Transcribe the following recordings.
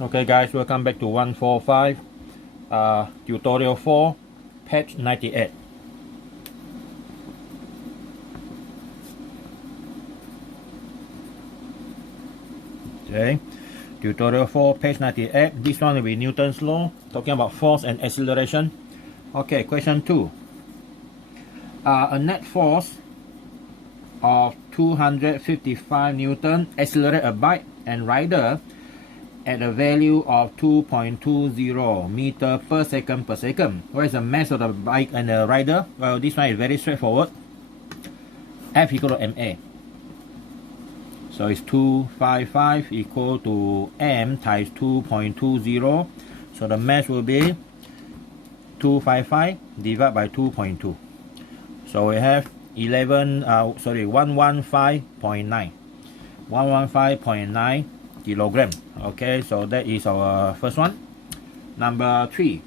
Okay guys, welcome back to 145 tutorial 4, page 98. Okay, tutorial 4, page 98. This one will be Newton's law, talking about force and acceleration. Okay, question 2. A net force of 255 Newton accelerate a bike and rider at a value of 2.20 meter per second per second. What is the mass of the bike and the rider? Well, this one is very straightforward. F equal to ma. So it's 255 equal to m times 2.20. So the mass will be 255 divided by 2.2. So we have 115.9. 115.9 kilogram. Okay, so that is our first one. Number 3.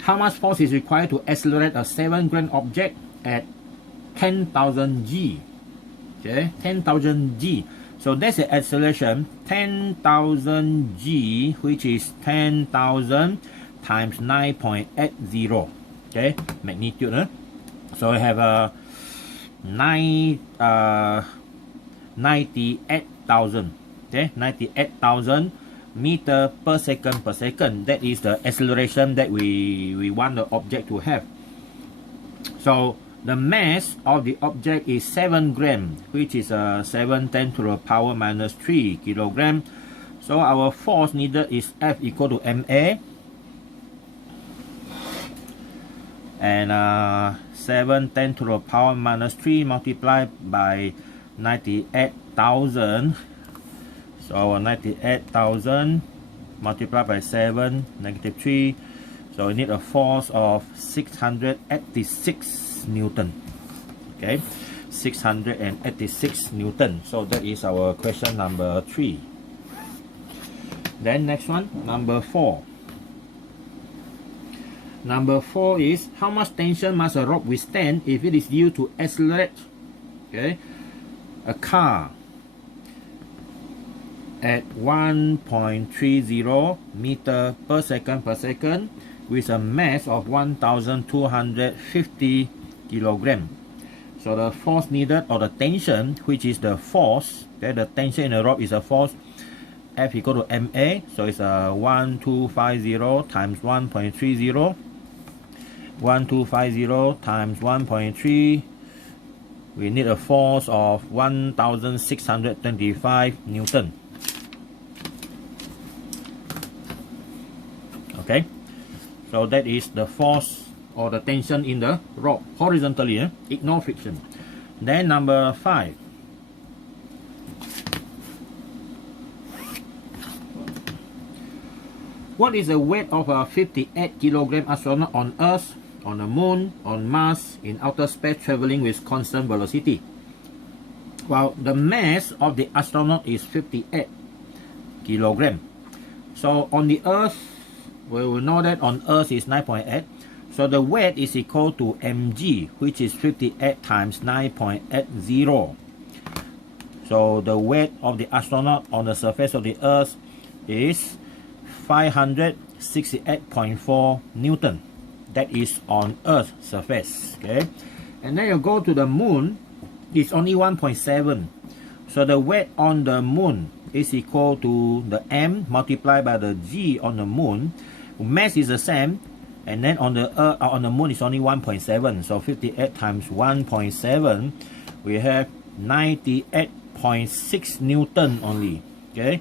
How much force is required to accelerate a 7-gram object at 10,000 g? Okay, 10,000 g. So that's the acceleration 10,000 g, which is 10,000 times 9.80. Okay, magnitude. So we have a 98,000. Okay, 98,000 meter per second per second. That is the acceleration that we want the object to have. So the mass of the object is 7 gram, which is 7 10 to the power minus 3 kilogram. So our force needed is F equal to ma, and 7 10 to the power minus 3 multiplied by 98,000. So 98,000 multiplied by 7 negative 3. So we need a force of 686 Newton. Okay, 686 Newton. So that is our question number 3. Then next one, number 4. Number 4 is how much tension must a rope withstand if it is used to accelerate, okay, a car at 1.30 meter per second with a mass of 1,250 kilogram. So the force needed, or the tension, which is the force, okay, the tension in the rope is a force, F equal to ma. So it's 1250 times 1.30. 1250 times 1.3. We need a force of 1,625 Newton. Okay, so that is the force or the tension in the rope horizontally. Ignore friction. Then number 5. What is the weight of a 58 kilogram astronaut on Earth, on the Moon, on Mars, in outer space traveling with constant velocity? Well, the mass of the astronaut is 58 kilogram. So on the Earth, we will know that on Earth is 9.8. So the weight is equal to mg, which is 58 times 9.80. So the weight of the astronaut on the surface of the Earth is 568.4 Newton. That is on Earth's surface. Okay, and then you go to the Moon, it's only 1.7. So the weight on the Moon is equal to the m multiplied by the g on the Moon. Mass is the same, and then on the Earth, on the Moon is only 1.7. So 58 times 1.7, we have 98.6 Newton only. Okay,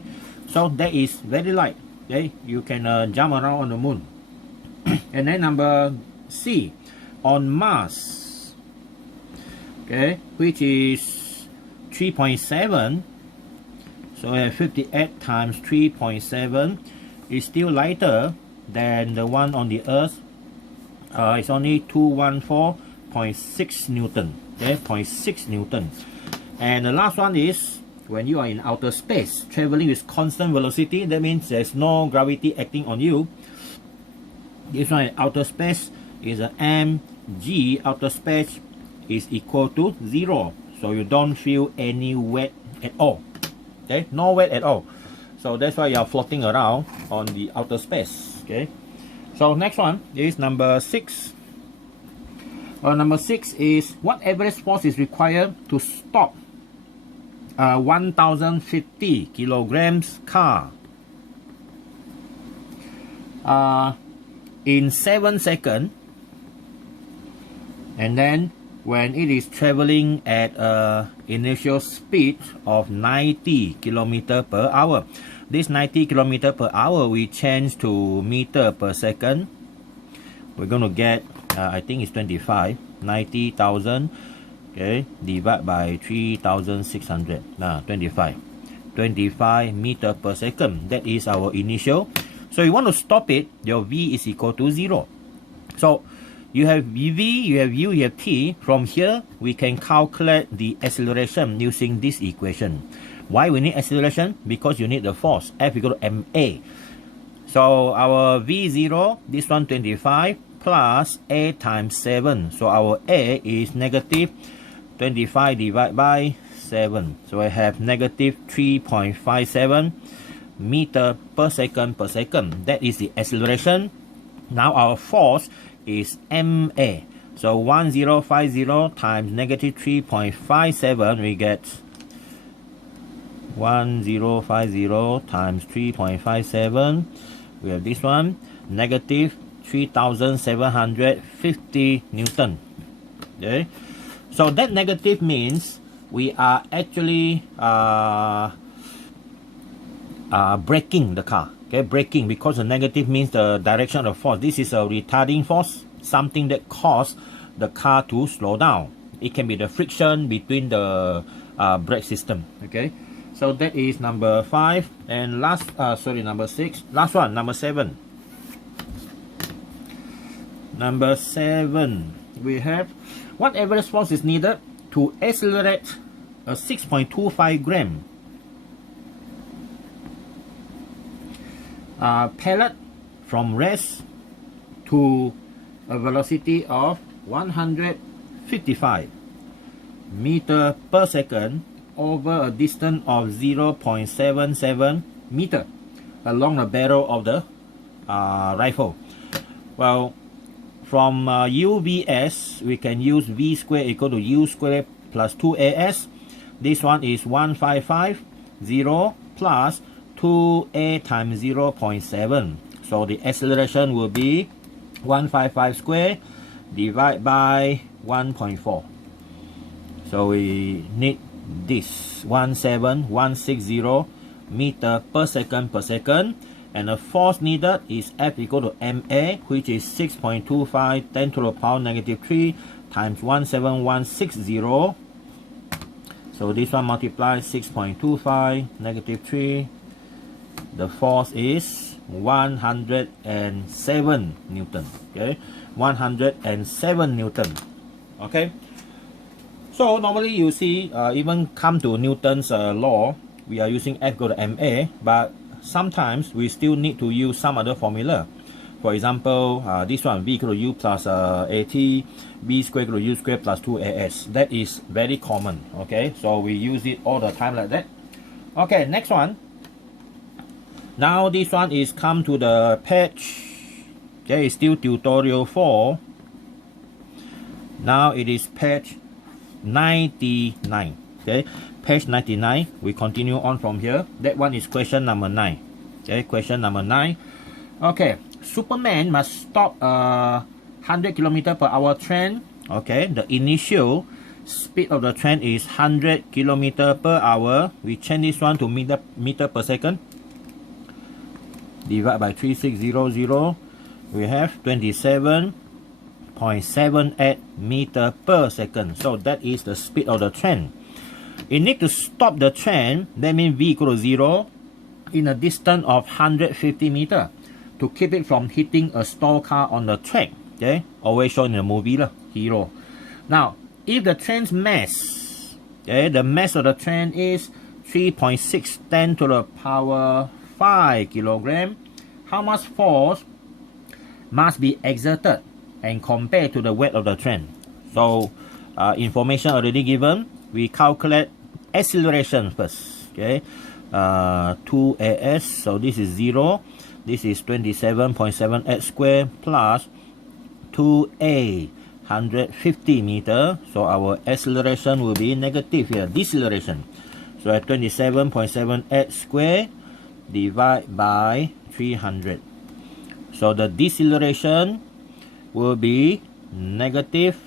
so that is very light. Okay, you can jump around on the Moon. And then number C, on Mars, okay, which is 3.7. So 58 times 3.7 is still lighter than the one on the Earth. It's only 214.6 Newton. Okay, 0.6 Newton. And the last one is when you are in outer space traveling with constant velocity. That means there's no gravity acting on you. This one in outer space is a mg. Outer space is equal to 0. So you don't feel any weight at all. Okay, no weight at all. So that's why you are floating around on the outer space. Okay. So next one is number 6. Number 6 is what average force is required to stop a 1050 kilograms car in 7 seconds, and then when it is traveling at a initial speed of 90 km per hour. This 90 km per hour we change to meter per second. We're going to get I think it's 25, 90,000, okay, divide by 3,600, 25 meter per second. That is our initial. So you want to stop it, your V is equal to 0. So you have V, you have U, you have T. From here, we can calculate the acceleration using this equation. Why we need acceleration? Because you need the force, F equal to ma. So our V0, this one 25, plus A times 7. So our A is negative 25 divided by 7. So I have negative 3.57 meter per second per second. That is the acceleration. Now our force is ma. So 1050 times negative 3.57, we get 1050 times 3.57. We have this one, negative 3,750 Newton. Okay, so that negative means we are actually braking the car. Okay, braking, because the negative means the direction of force. This is a retarding force, something that causes the car to slow down. It can be the friction between the brake system. Okay, so that is number 5. And last, number 6. Last one, number 7. Number 7, we have what average force is needed to accelerate a 6.25 gram pellet from rest to a velocity of 155 meter per second over a distance of 0.77 meter along the barrel of the rifle. Well, from UVS, we can use V squared equal to U squared plus 2AS. This one is 1550 plus 2A times 0.7. So the acceleration will be 155 squared divided by 1.4. So we need this 17160 meter per second. And the force needed is F equal to ma, which is 6.25 10 to the power negative 3 times 17160. So this one multiplies 6.25 negative 3. The force is 107 Newton. Okay, 107 Newton. Okay. So normally you see, even come to Newton's law, we are using F equal to ma, but sometimes we still need to use some other formula. For example, this one, V equal to U plus AT, B squared equal to U squared plus 2AS. That is very common. Okay, so we use it all the time like that. Okay, next one. Now this one is come to the page. Okay, it's still tutorial 4. Now it is page 99. Okay, page 99. We continue on from here. That one is question number 9. Okay, question number 9. Okay, Superman must stop a 100 km per hour train. Okay, the initial speed of the train is 100 km per hour. We change this one to meter per second. Divide by 3600. We have 27.78 meter per second. So that is the speed of the train. You need to stop the train. That means V equal to 0 in a distance of 150 meter to keep it from hitting a stalled car on the track. Okay, always shown in the movie Hero. Now, if the train's mass, okay, the mass of the train is 3.6 10 to the power 5 kilogram, how much force must be exerted and compared to the weight of the train? So, information already given. We calculate acceleration first. Okay, 2as, so this is 0. This is 27.7h squared plus 2a, 150 meter. So our acceleration will be negative here, deceleration. So at 27.7h squared divide by 300. So the deceleration will be negative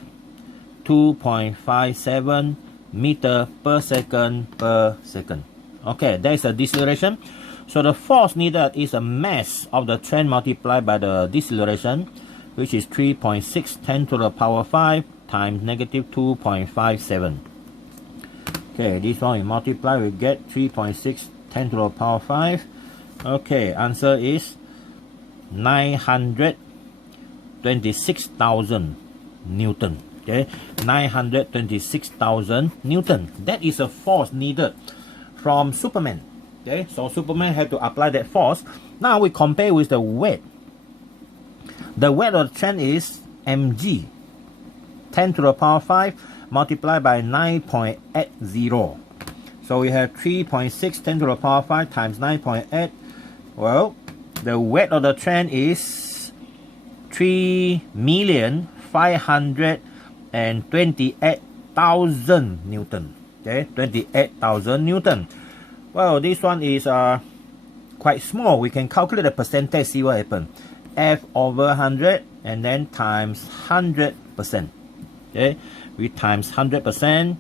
2.57 meter per second per second. Okay, that is the deceleration. So the force needed is a mass of the train multiplied by the deceleration, which is 3.6 10 to the power 5 times negative 2.57. Okay, this one we multiply, we get 3.6 10 to the power 5. Okay, answer is 926,000 Newton. Okay, 926,000 Newton. That is a force needed from Superman. Okay, so Superman had to apply that force. Now we compare with the weight. The weight of the train is mg, 10 to the power 5 multiplied by 9.80. So we have 3.6 10 to the power 5 times 9.8. Well, the weight of the train is 3,528,000 Newton. Okay, 28,000 Newton. Well, this one is quite small. We can calculate the percentage, see what happens. F over 100 and then times 100%. Okay, we times 100%.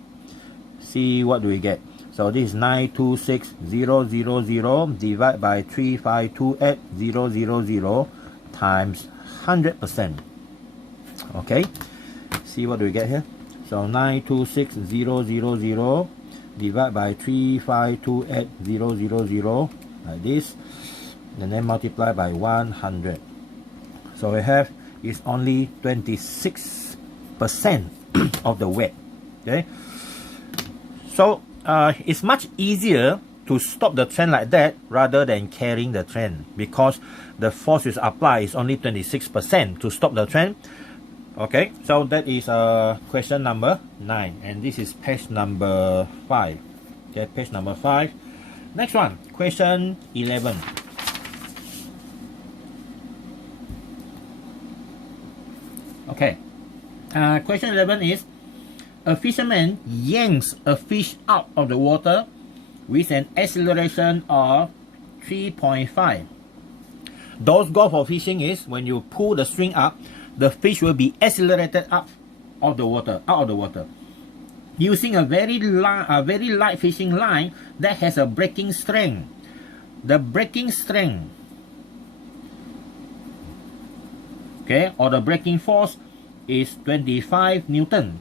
See what do we get. So this is 926,000 divided by 3,528,000 times 100%. Okay, see what do we get here. So 926,000 divided by 3,528,000 like this, and then multiply by 100. So we have is only 26% of the weight. Okay, so it's much easier to stop the train like that rather than carrying the train, because the force is applied is only 26% to stop the train. Okay, so that is question number 9, and this is page number 5. Okay, page number 5. Next one, question 11. Okay, question 11 is, a fisherman yanks a fish out of the water with an acceleration of 3.5. Those go for fishing is when you pull the string up, the fish will be accelerated up of the water, out of the water, using a very light fishing line that has a breaking strength. The breaking strength, okay, or the breaking force is 25 Newton.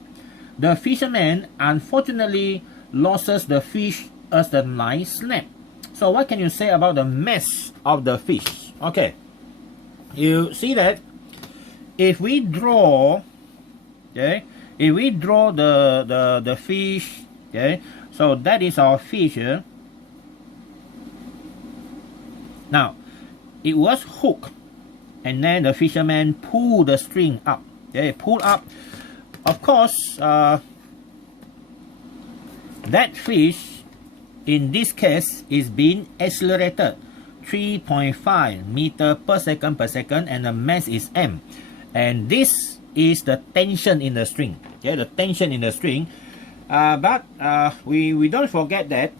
The fisherman unfortunately loses the fish as the line snaps. So what can you say about the mass of the fish? Okay, you see that if we draw, okay, if we draw the fish, okay, so that is our fish here. Now it was hooked, and then the fisherman pulled the string up. Okay, pull up. Of course, that fish in this case is being accelerated 3.5 meter per second, and the mass is m. And this is the tension in the string. Okay, the tension in the string. But we don't forget that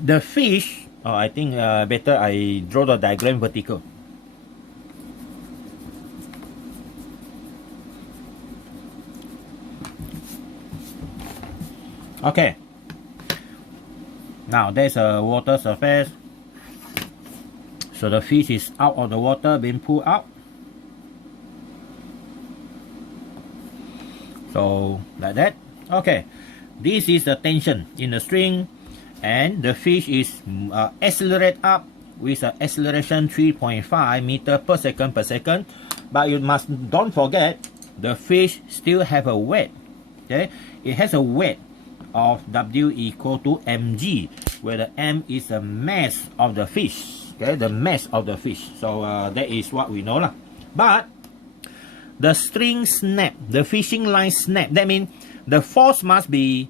the fish. Oh, I think better I draw the diagram vertical. Okay. Now there's a water surface. So the fish is out of the water, being pulled out. So like that. Okay, this is the tension in the string, and the fish is accelerate up with an acceleration 3.5 meter per second. But you don't forget the fish still have a weight. Okay, it has a weight of W equal to mg, where the m is the mass of the fish. Okay, the mass of the fish. So that is what we know lah. But the string snap, the fishing line snap. That means the force must be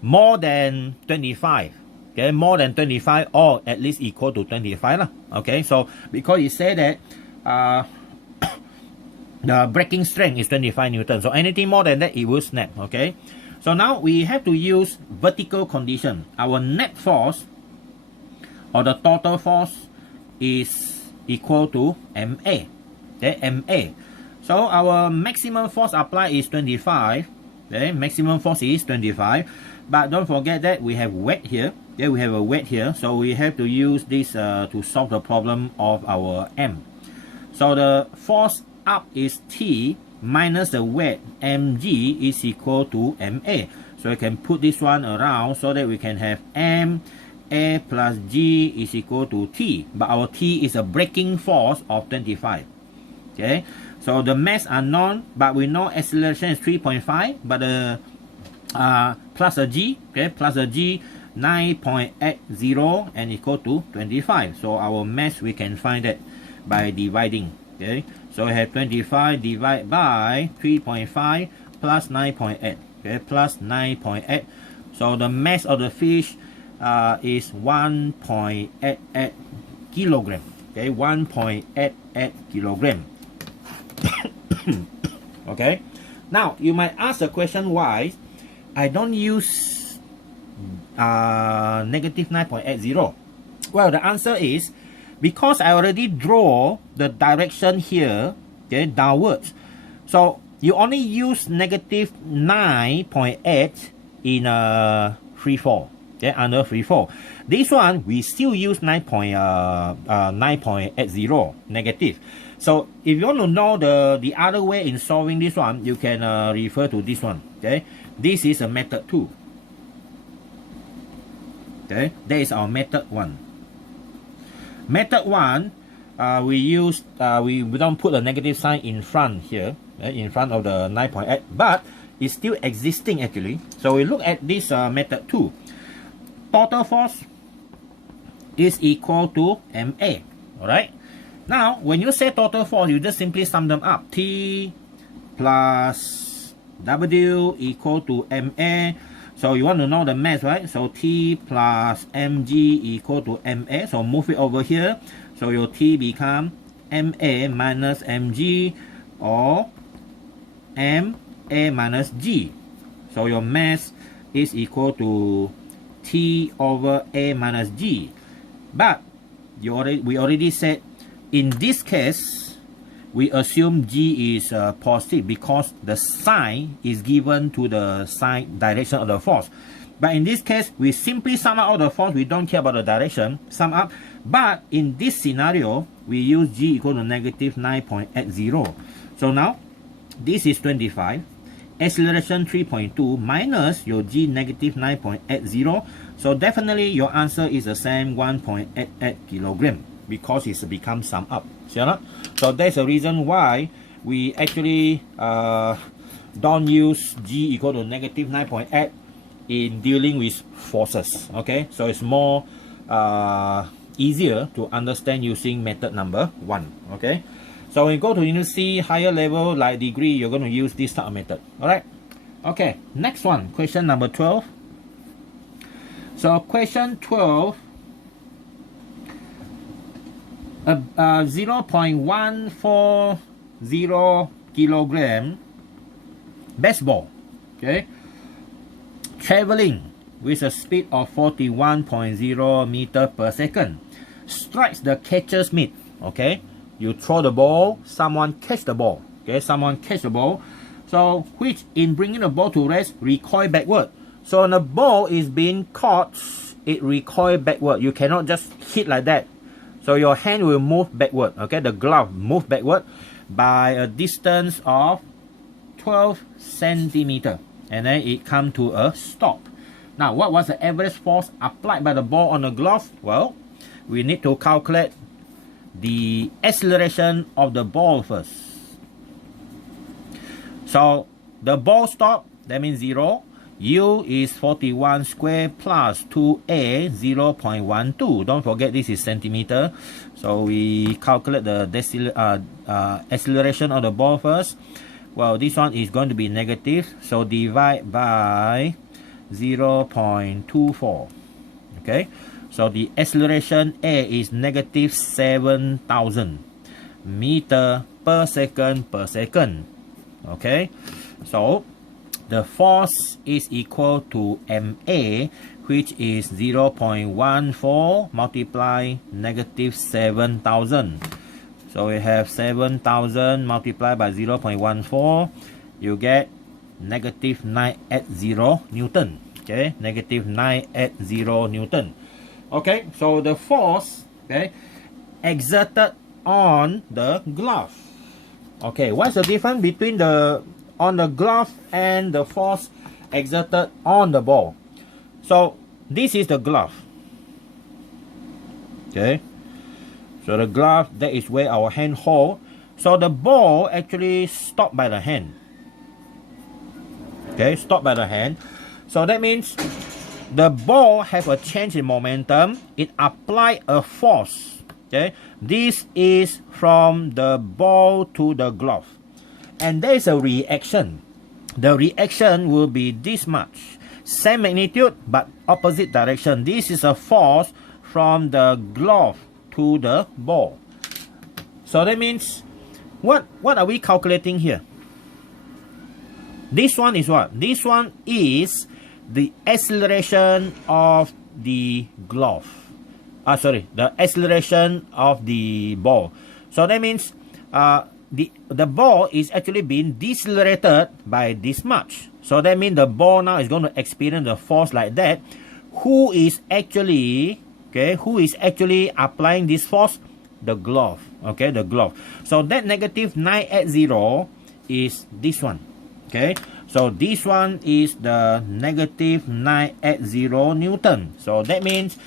more than 25. Okay, more than 25 or at least equal to 25 lah. Okay, so because it said that the breaking strength is 25 Newton, so anything more than that it will snap. Okay, so now we have to use vertical condition. Our net force or the total force is equal to MA. Okay, MA. So our maximum force applied is 25. Okay, maximum force is 25. But don't forget that we have weight here. Okay, we have a weight here. So we have to use this to solve the problem of our M. So the force up is T minus the weight mg is equal to MA. So we can put this one around so that we can have MA plus G is equal to T. But our T is a breaking force of 25. Okay, so the mass unknown, but we know acceleration is 3.5, but the plus a G, okay, plus a G 9.80 and equal to 25. So our mass we can find that by dividing. Okay, so we have 25 divided by 3.5 plus 9.8. Okay, plus 9.8. So the mass of the fish is 1.88 kilogram. Okay, 1.88 kilogram. Okay, now you might ask the question why I don't use negative 9.80. Well, the answer is because I already draw the direction here, okay, downwards. So you only use negative 9.8 in free fall, okay, under free fall. This one we still use 9.80 negative. So if you want to know the other way in solving this one, you can refer to this one. Okay, this is a method 2. Okay, that is our method 1. Method 1, we use we don't put a negative sign in front here, in front of the 9.8, but it's still existing actually. So we look at this method 2. Total force is equal to MA. All right. Now, when you say total force, you just simply sum them up. T plus W equal to MA. So you want to know the mass, right? So T plus mg equal to MA. So move it over here. So your T become MA minus mg or MA minus G. So your mass is equal to T over A minus G. But we already said in this case, we assume G is positive because the sign is given to the sign direction of the force. But in this case, we simply sum up all the force. We don't care about the direction. Sum up. But in this scenario, we use G equal to negative 9.80. So now, this is 25. Acceleration 3.2 minus your G negative 9.80. So definitely your answer is the same 1.88 kilogram. Because it's become sum up. See that? So that's the reason why we actually don't use G equal to negative 9.8 in dealing with forces. Okay, so it's more easier to understand using method number 1. Okay, so when you go to university higher level like degree, you're going to use this type of method. All right. Okay, next one, question number 12. So question 12. 0.140 kilogram baseball, okay, traveling with a speed of 41.0 meter per second, strikes the catcher's mitt. Okay, you throw the ball, someone catch the ball. Okay, someone catch the ball. So which in bringing the ball to rest recoil backward. So when the ball is being caught, it recoil backward. You cannot just hit like that. So your hand will move backward, okay? The glove move backward by a distance of 12 centimeter. And then it come to a stop. Now, what was the average force applied by the ball on the glove? Well, we need to calculate the acceleration of the ball first. So, the ball stop, that means 0. U is 41 square plus 2A 0.12. Don't forget this is centimeter. So we calculate the acceleration of the ball first. Well, this one is going to be negative. So divide by 0.24. Okay, so the acceleration A is negative 7,000 meter per second per second. Okay, so the force is equal to MA, which is 0.14 multiply negative 7,000. So we have 7,000 multiplied by 0.14, you get negative 980 Newton. Okay, negative 980 Newton. Okay, so the force, okay, exerted on the glove. Okay, what's the difference between the on the glove and the force exerted on the ball? So this is the glove. Okay, so the glove, that is where our hand hold. So the ball actually stopped by the hand. Okay, stopped by the hand. So that means the ball have a change in momentum. It apply a force. Okay, this is from the ball to the glove, and there is a reaction. The reaction will be this much, same magnitude but opposite direction. This is a force from the glove to the ball. So that means what are we calculating here? This one is what? This one is the acceleration of the glove. The acceleration of the ball. So that means the ball is actually being decelerated by this much. So that means the ball now is going to experience the force like that. Who is actually applying this force? The glove. Okay, the glove. So that negative 980 is this one. Okay, so this one is the negative 980 Newton. So that means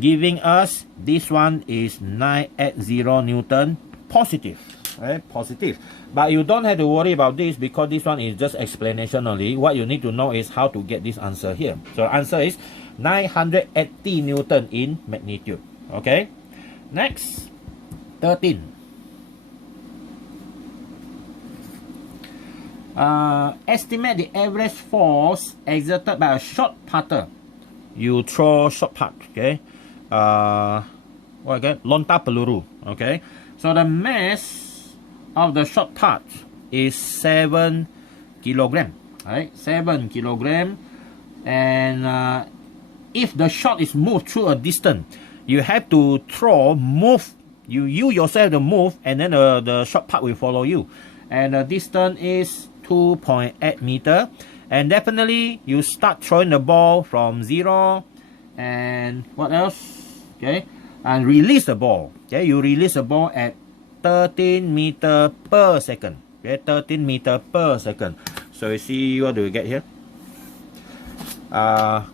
giving us this one is 980 Newton positive. Right, positive. But you don't have to worry about this because this one is just explanation only. What you need to know is how to get this answer here. So the answer is 980 Newton in magnitude. Okay, next, 13. Estimate the average force exerted by a shot putter. You throw shot putt. Okay, what again? Lontar peluru. Okay, so the mass of the shot putt is 7 kilogram. Right, 7 kilogram. And if the shot is moved through a distance, you have to move. You yourself to move, and then the shot putt will follow you. And the distance is 2.8 meter. And definitely you start throwing the ball from 0. And what else? Okay, and release the ball. Okay, you release the ball at 13 meter per second. Okay, 13 meter per second. So you see, what do we get here?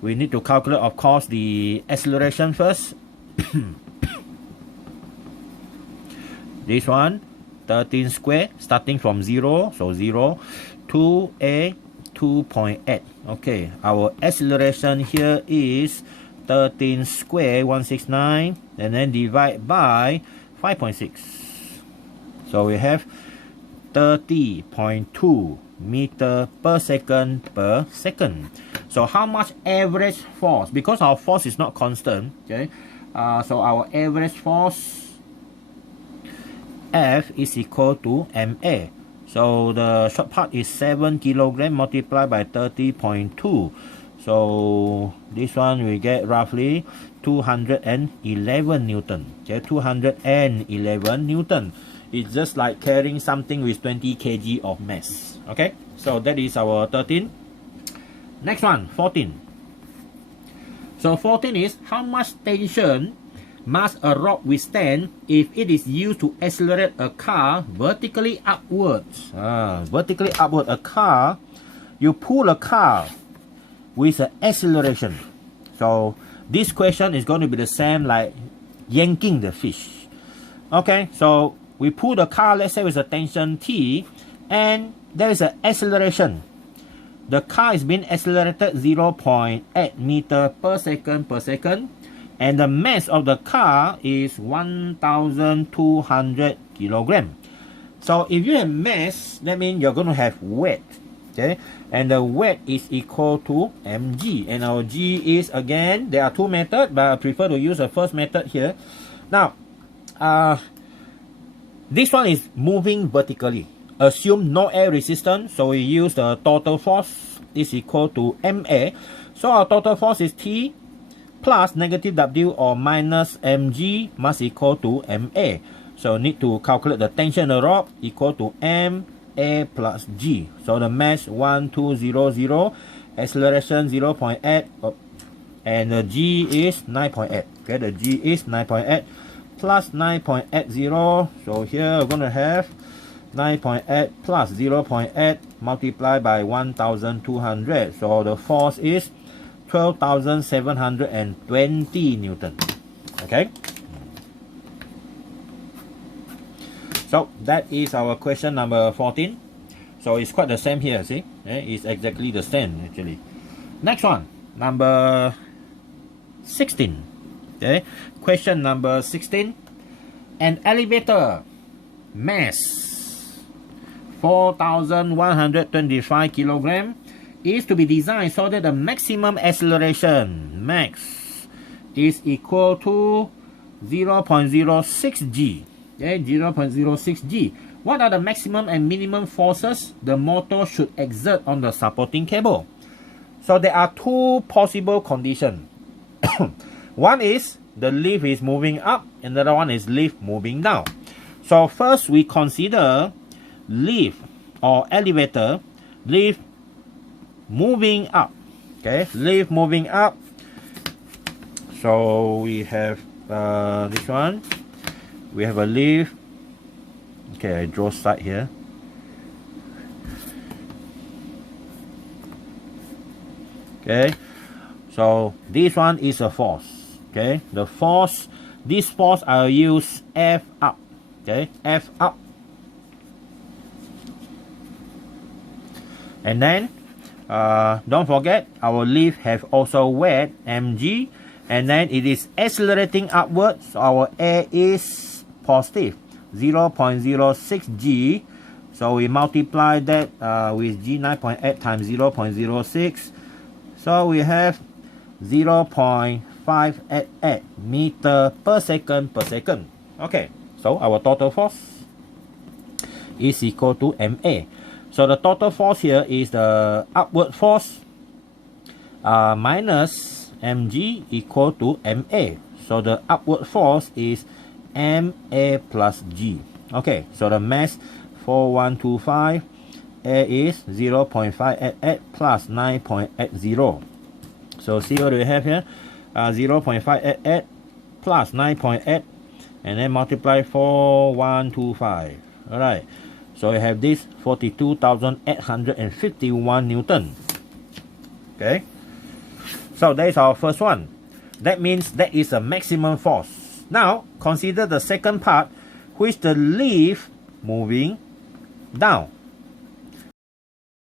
We need to calculate, of course, the acceleration first. This one, 13 square, starting from 0. So 0 to a 2.8. Okay, our acceleration here is 13 square, 169, and then divide by 5.6. So we have 30.2 meter per second per second. So how much average force? Because our force is not constant. Okay, so our average force F is equal to MA. So the shot putt is 7 kilogram multiplied by 30.2. So this one we get roughly 211 Newton. Okay, 211 Newton. It's just like carrying something with 20 kg of mass. Okay, so that is our 13. Next one, 14. So 14 is how much tension must a rod withstand if it is used to accelerate a car vertically upwards. Vertically upward, a car, you pull a car with an acceleration. So this question is going to be the same like yanking the fish. Okay, so we pull the car, let's say with a tension T, and there is an acceleration. The car is being accelerated 0.8 meter per second, and the mass of the car is 1,200 kilogram. So if you have mass, that means you're going to have weight. okay, and the weight is equal to mg, and our g is, again, there are two methods, but I prefer to use the first method here. Now this one is moving vertically, assume no air resistance, so we use the total force is equal to ma. So our total force is T plus negative W or minus mg must equal to ma. So need to calculate the tension of the rod, equal to ma plus g. So the mass 1200, acceleration 0.8, and the g is 9.8. Okay, the g is 9.8 plus 9.80. So here we're going to have 9.8 plus 0.8 multiplied by 1200. So the force is 12,720 Newton. Okay. So that is our question number 14. So it's quite the same here, see? It's exactly the same actually. Next one, number 16. Okay, question number 16. An elevator mass 4,125 kilogram is to be designed so that the maximum acceleration max is equal to 0.06 g. Okay, 0.06 g. What are the maximum and minimum forces the motor should exert on the supporting cable? So there are two possible conditions. One is the lift is moving up, and the other one is lift moving down. So first we consider lift or elevator, lift moving up. Okay, lift moving up. So we have this one. We have a lift. Okay, I draw side here. Okay, so this one is a force. Okay, the force, this force I'll use F up. Okay, F up. And then don't forget our lift have also weight mg, and then it is accelerating upwards, so our A is positive 0.06 g. So we multiply that with g 9.8 times 0.06, so we have 0.588 meter per second per second. Okay, so our total force is equal to ma. So the total force here is the upward force minus mg equal to ma. So the upward force is ma plus g. Okay, so the mass 4125, A is 0.588 plus 9.80. So see what we have here, 0.588 plus 9.8, and then multiply 4125. All right, so we have this 42,851 Newton. Okay, so that is our first one. That means that is a maximum force. Now consider the second part, which the lift moving down.